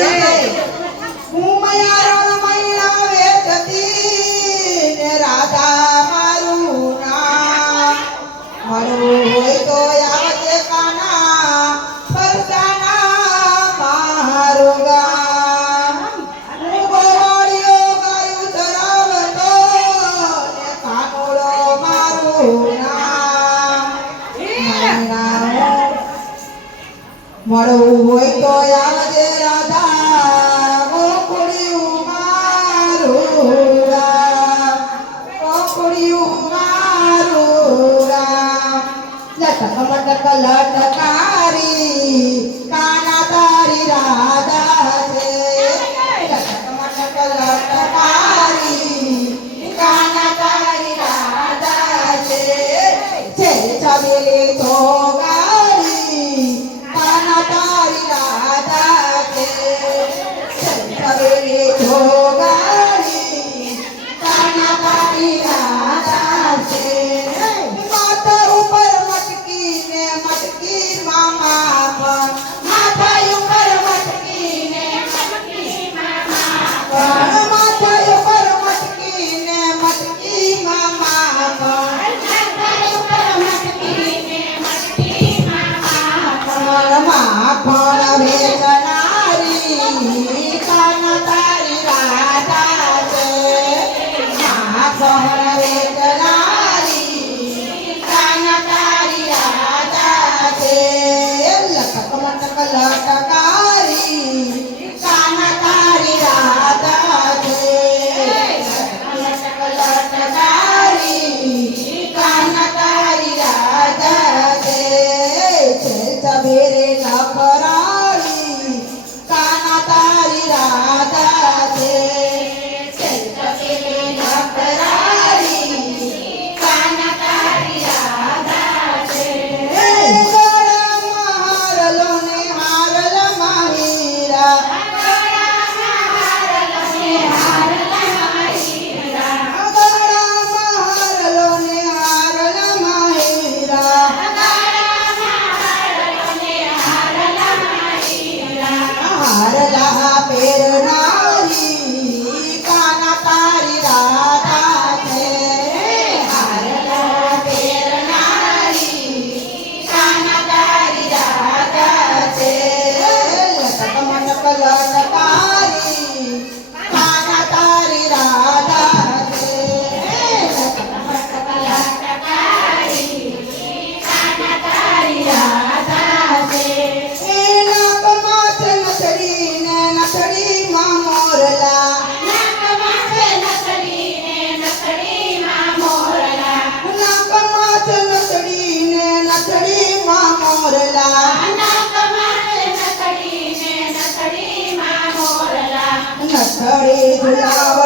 હું મયારણ મૈણા વેચતી ને રાધા મારું નામ મળવું હોય તો આવજે કાના ફરસાના મારું ગામ હું ગોવાળિયો ગાયું ચરાવતો ને કાનોડો મારું નામ મળવું હોય તો આવજે રાધા ગોકુળિયું મારું રામ ગોકુળિયું મારું રામ લટક મટક લટકારી કાના તારી રાધા છે લટક મટક લટકારી કાના તારી રાધા છે છબીલી છોગારી કાના તારી રાધા છે છબીલી છોગારી કાના તારી રાધા છે માથા ઉપર મટકી મામા પણ માથા ઉપર મટકી મામા પણ માથા ઉપર મટકી મામા પણ માખણ વેચનારી કાના તારી રાધા છે માખણ વેચનારી કાના તારી રાધા છે લટક મટક લટકારી કાના તારી રાધા છે લટક લટકારી કાના તારી રાધા છે સવેરે નખરાળી કાના તારી રાધા છે સવેરે નખરાળી કાના તારી રાધા છે ગળામાં હારલો ને હારલમાં હીરા ગળામાં હારલો ને હારલમાં હીરા હારલા પહેરનારી કાના તારી રાધા છે હારલા પહેરનારી કાના તારી રાધા છે લટક મટક લટકારી કાના તારી રાધા છે લટક મટક લટકારી કાના તારી રાધા છે નથડીમાં મોરલા નાકમાં છે નથડીમાં મોરલા નાકમાં છે નથડીમાં મોરલા નાકમાં છે નથડીમાં મોરલા નથડી ઝુલાવ